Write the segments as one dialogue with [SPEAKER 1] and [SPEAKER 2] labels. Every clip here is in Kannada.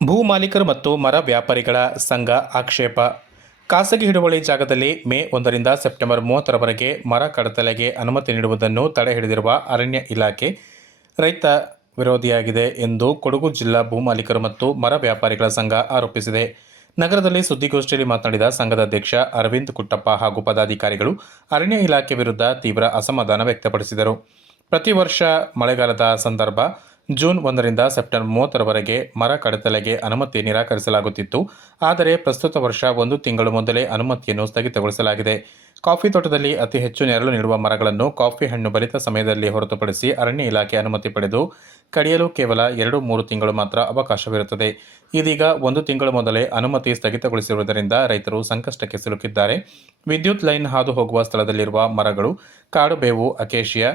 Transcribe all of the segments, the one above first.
[SPEAKER 1] ಭೂ ಮಾಲೀಕರು ಮತ್ತು ಮರ ವ್ಯಾಪಾರಿಗಳ ಸಂಘ ಆಕ್ಷೇಪ. ಖಾಸಗಿ ಹಿಡುವಳಿ ಜಾಗದಲ್ಲಿ ಮೇ ಒಂದರಿಂದ ಸೆಪ್ಟೆಂಬರ್ ಮೂವತ್ತರವರೆಗೆ ಮರ ಕಡತಲೆಗೆ ಅನುಮತಿ ನೀಡುವುದನ್ನು ತಡೆ ಹಿಡಿದಿರುವ ಅರಣ್ಯ ಇಲಾಖೆ ರೈತ ವಿರೋಧಿಯಾಗಿದೆ ಎಂದು ಕೊಡಗು ಜಿಲ್ಲಾ ಭೂ ಮಾಲೀಕರು ಮತ್ತು ಮರ ವ್ಯಾಪಾರಿಗಳ ಸಂಘ ಆರೋಪಿಸಿದೆ. ನಗರದಲ್ಲಿ ಸುದ್ದಿಗೋಷ್ಠಿಯಲ್ಲಿ ಮಾತನಾಡಿದ ಸಂಘದ ಅಧ್ಯಕ್ಷ ಅರವಿಂದ್ ಕುಟ್ಟಪ್ಪ ಹಾಗೂ ಪದಾಧಿಕಾರಿಗಳು ಅರಣ್ಯ ಇಲಾಖೆ ವಿರುದ್ಧ ತೀವ್ರ ಅಸಮಾಧಾನ ವ್ಯಕ್ತಪಡಿಸಿದರು. ಪ್ರತಿ ವರ್ಷ ಮಳೆಗಾಲದ ಸಂದರ್ಭ ಜೂನ್ ಒಂದರಿಂದ ಸೆಪ್ಟೆಂಬರ್ ಮೂವತ್ತರವರೆಗೆ ಮರ ಕಡತಲೆಗೆ ಅನುಮತಿ ನಿರಾಕರಿಸಲಾಗುತ್ತಿತ್ತು. ಆದರೆ ಪ್ರಸ್ತುತ ವರ್ಷ ಒಂದು ತಿಂಗಳು ಮೊದಲೇ ಅನುಮತಿಯನ್ನು ಸ್ಥಗಿತಗೊಳಿಸಲಾಗಿದೆ. ಕಾಫಿ ತೋಟದಲ್ಲಿ ಅತಿ ಹೆಚ್ಚು ನೆರಳು ನೀಡುವ ಮರಗಳನ್ನು ಕಾಫಿ ಹಣ್ಣು ಬಲಿತ ಸಮಯದಲ್ಲಿ ಹೊರತುಪಡಿಸಿ ಅರಣ್ಯ ಇಲಾಖೆ ಅನುಮತಿ ಪಡೆದು ಕಡಿಯಲು ಕೇವಲ ಎರಡು ಮೂರು ತಿಂಗಳು ಮಾತ್ರ ಅವಕಾಶವಿರುತ್ತದೆ. ಇದೀಗ ಒಂದು ತಿಂಗಳು ಮೊದಲೇ ಅನುಮತಿ ಸ್ಥಗಿತಗೊಳಿಸಿರುವುದರಿಂದ ರೈತರು ಸಂಕಷ್ಟಕ್ಕೆ ಸಿಲುಕಿದ್ದಾರೆ. ವಿದ್ಯುತ್ ಲೈನ್ ಹಾದು ಹೋಗುವ ಸ್ಥಳದಲ್ಲಿರುವ ಮರಗಳು ಕಾಡುಬೇವು, ಅಕೇಶಿಯಾ,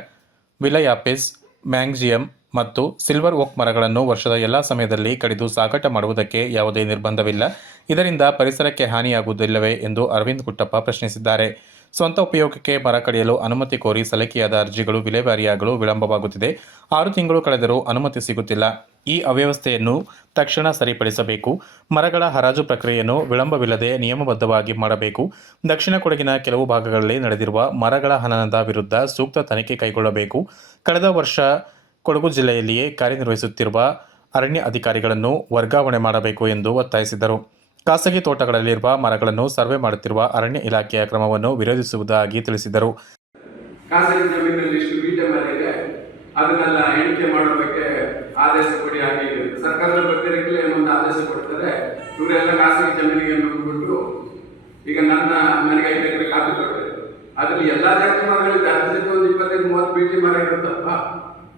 [SPEAKER 1] ವಿಲಯಾಪಿಸ್, ಮ್ಯಾಂಗ್ಜಿಯಂ ಮತ್ತು ಸಿಲ್ವರ್ ಓಕ್ ಮರಗಳನ್ನು ವರ್ಷದ ಎಲ್ಲ ಸಮಯದಲ್ಲಿ ಕಡಿದು ಸಾಗಾಟ ಮಾಡುವುದಕ್ಕೆ ಯಾವುದೇ ನಿರ್ಬಂಧವಿಲ್ಲ. ಇದರಿಂದ ಪರಿಸರಕ್ಕೆ ಹಾನಿಯಾಗುವುದಿಲ್ಲವೇ ಎಂದು ಅರವಿಂದ್ ಕುಟ್ಟಪ್ಪ ಪ್ರಶ್ನಿಸಿದ್ದಾರೆ. ಸ್ವಂತ ಉಪಯೋಗಕ್ಕೆ ಮರ ಕಡಿಯಲು ಅನುಮತಿ ಕೋರಿ ಸಲ್ಲಿಕೆಯಾದ ಅರ್ಜಿಗಳು ವಿಲೇವಾರಿಯಾಗಲು ವಿಳಂಬವಾಗುತ್ತಿದೆ. ಆರು ತಿಂಗಳು ಕಳೆದರೂ ಅನುಮತಿ ಸಿಗುತ್ತಿಲ್ಲ. ಈ ಅವ್ಯವಸ್ಥೆಯನ್ನು ತಕ್ಷಣ ಸರಿಪಡಿಸಬೇಕು. ಮರಗಳ ಹರಾಜು ಪ್ರಕ್ರಿಯೆಯನ್ನು ವಿಳಂಬವಿಲ್ಲದೆ ನಿಯಮಬದ್ಧವಾಗಿ ಮಾಡಬೇಕು. ದಕ್ಷಿಣ ಕೊಡಗಿನ ಕೆಲವು ಭಾಗಗಳಲ್ಲಿ ನಡೆದಿರುವ ಮರಗಳ ಹನನದ ವಿರುದ್ಧ ಸೂಕ್ತ ತನಿಖೆ ಕೈಗೊಳ್ಳಬೇಕು. ಕಳೆದ ವರ್ಷ ಕೊಡಗು ಜಿಲ್ಲೆಯಲ್ಲಿಯೇ ಕಾರ್ಯನಿರ್ವಹಿಸುತ್ತಿರುವ ಅರಣ್ಯ ಅಧಿಕಾರಿಗಳನ್ನು ವರ್ಗಾವಣೆ ಮಾಡಬೇಕು ಎಂದು ಒತ್ತಾಯಿಸಿದರು. ಖಾಸಗಿ ತೋಟಗಳಲ್ಲಿರುವ ಮರಗಳನ್ನು ಸರ್ವೆ ಮಾಡುತ್ತಿರುವ ಅರಣ್ಯ ಇಲಾಖೆಯ ಕ್ರಮವನ್ನು ವಿರೋಧಿಸುವುದಾಗಿ ತಿಳಿಸಿದರು.
[SPEAKER 2] ಖಾಸಗಿ ಜಮೀನಲ್ಲಿ ಇಷ್ಟು ಬೀಟೆ ಇದೆ ಅದನ್ನೆಲ್ಲ ಎಣಿಕೆ ಮಾಡೋ ಬಗ್ಗೆ ಆದೇಶ ಕೊಡಿ ಹಾಗೆ ಸರ್ಕಾರದ ಬಗ್ಗೆ ಒಂದು ಆದೇಶ ಕೊಡ್ತಾರೆ. ಇವರೆಲ್ಲ ಖಾಸಗಿ ಜಮೀನಿಗೆ ನುಗ್ಗಿಬಿಟ್ಟು ಈಗ ನನ್ನ ಮನೆಗೆ ಐದು ಎಕರೆ ಕಾಫಿ ಕೊಡ್ತಾರೆ ಅದ್ರಲ್ಲಿ ಎಲ್ಲಾ ಜಾತಿ ಮರಗಳಿದೆ. ಅದ್ರ ಜೊತೆ ಒಂದು ಇಪ್ಪತ್ತೈದು, ಮೂವತ್ತು ಬೀಟಿ ಮರ ಇರುತ್ತಪ್ಪ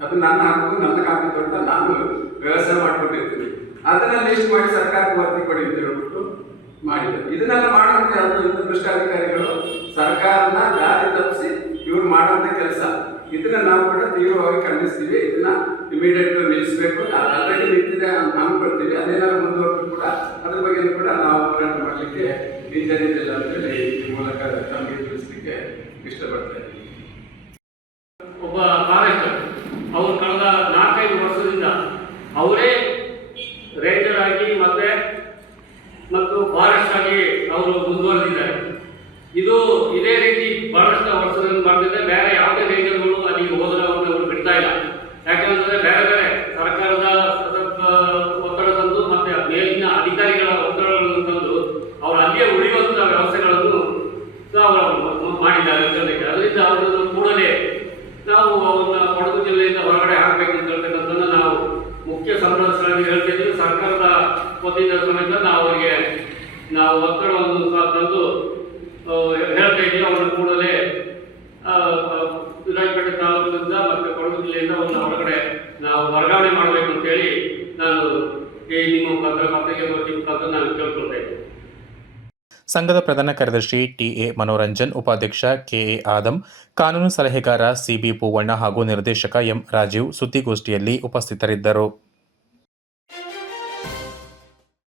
[SPEAKER 2] ಅದು ನನ್ನ ಹಕ್ಕು, ನನ್ನ ಕಾಪಿ ದೊಡ್ಡ ನಾನು ವ್ಯವಸ್ಥೆ ಮಾಡ್ಕೊಂಡಿರ್ತೀನಿ ಅದನ್ನ ಲಿಸ್ಟ್ ಮಾಡಿ ಸರ್ಕಾರಕ್ಕೆ ವರದಿ ಕೊಡಿ ಅಂತ ಹೇಳ್ಬಿಟ್ಟು ಮಾಡಿದ್ದಾರೆ. ಇದನ್ನೆಲ್ಲ ಮಾಡುವಂತ ಅದು ಭ್ರಷ್ಟಾಧಿಕಾರಿಗಳು ಸರ್ಕಾರನ ದಾರಿ ತಪ್ಪಿಸಿ ಇವ್ರು ಮಾಡುವಂತ ಕೆಲಸ. ಇದನ್ನ ನಾವು ಕೂಡ ತೀವ್ರವಾಗಿ ಖಂಡಿಸ್ತೀವಿ. ಇದನ್ನ ಇಮಿಡಿಯೇಟ್ ನಿಲ್ಲಿಸಬೇಕು. ಆಲ್ರೆಡಿ ನಿಂತಿದೆ ಅಂತ ಅನ್ಕೊಳ್ತೀವಿ. ಅದೇನಾದ್ರು ಮುಂದುವರೆದು ಕೂಡ ಅದ್ರ ಬಗ್ಗೆ ಕೂಡ ನಾವು ಹೋರಾಟ ಮಾಡಲಿಕ್ಕೆ ನಿಂತಿಲ್ಲ ಅಂತೇಳಿ ಈ ಮೂಲಕ ತಮಗೆ ತಿಳಿಸ್ಲಿಕ್ಕೆ ಇಷ್ಟಪಡ್ತೇನೆ
[SPEAKER 3] ಒಬ್ಬ ಫಾರೆಸ್ಟರ್ ಅವರು ಕಳೆದ ನಾಲ್ಕೈದು ವರ್ಷದಿಂದ ಅವರೇ ರೇಂಜರ್ ಆಗಿ ಮತ್ತೆ ಮತ್ತು ಫಾರೆಸ್ಟ್ ಆಗಿ ಅವರು ಮುಂದುವರೆದಿದ್ದಾರೆ. ಇದು ಇದೇ ರೀತಿ ಬಹಳಷ್ಟು ವರ್ಷದಿಂದ ಬರ್ತಿದೆ. ಬೇರೆ ಯಾವುದೇ ರೇಂಜರ್ಗಳು ಅಲ್ಲಿಗೆ ಹೋದ್ರ ಅವ್ರನ್ನ ಅವರು ಬಿಡ್ತಾ ಇಲ್ಲ. ಯಾಕಂದ್ರೆ ಬೇರೆ ಬೇರೆ ಸರ್ಕಾರದ ಒತ್ತಡ ತಂದು ಮತ್ತೆ ಮೇಲಿನ ಅಧಿಕಾರಿಗಳ ಒತ್ತಡಗಳನ್ನು ತಂದು ಅವರು ಅಲ್ಲಿಯೇ ಉಳಿಯುವಂತಹ ವ್ಯವಸ್ಥೆಗಳನ್ನು ಅವರು ಮಾಡಿದ್ದಾರೆ. ಅದರಿಂದ ಅವರನ್ನು ಕೂಡಲೇ ನಾವು ಅವನ್ನ ಕೊಡಗು ಜಿಲ್ಲೆಯಿಂದ ಹೊರಗಡೆ ಹಾಕಬೇಕು ಅಂತ ಹೇಳ್ತಕ್ಕಂಥದ್ದನ್ನ ನಾವು ಮುಖ್ಯ ಸಂಬಂಧಿಸರಾಗಿ ಹೇಳ್ತಿದ್ರು. ಸರ್ಕಾರದ ವತಿಯಿಂದ ಸಮೇತ ನಾವು ಅವರಿಗೆ, ನಾವು ಒತ್ತಡವನ್ನು ಸಹ ತಂದು ಹೇಳ್ತಾ ಇದ್ದೀವಿ. ಅವರನ್ನು ಕೂಡಲೇ ವಿರಾಜಪೇಟೆ ತಾಲೂಕಿನಿಂದ ಮತ್ತು ಕೊಡಗು ಜಿಲ್ಲೆಯಿಂದ ಒಂದು ಹೊರಗಡೆ ನಾವು ವರ್ಗಾವಣೆ ಮಾಡಬೇಕು ಅಂತೇಳಿ ನಾನು ಈ ನಿಮ್ಮ ಮುಖಾಂತರ ಪತ್ರಿಕೆ ಮುಖಾಂತರ ನಾನು ಕೇಳ್ಕೊಳ್ತಾ ಇದ್ದೀನಿ.
[SPEAKER 1] ಸಂಘದ ಪ್ರಧಾನ ಕಾರ್ಯದರ್ಶಿ ಟಿಎ ಮನೋರಂಜನ್, ಉಪಾಧ್ಯಕ್ಷ ಕೆಎ ಆದಂ, ಕಾನೂನು ಸಲಹೆಗಾರ ಸಿಬಿ ಪೂವಣ್ಣ ಹಾಗೂ ನಿರ್ದೇಶಕ ಎಂ ರಾಜೀವ್ ಸುದ್ದಿಗೋಷ್ಠಿಯಲ್ಲಿ ಉಪಸ್ಥಿತರಿದ್ದರು.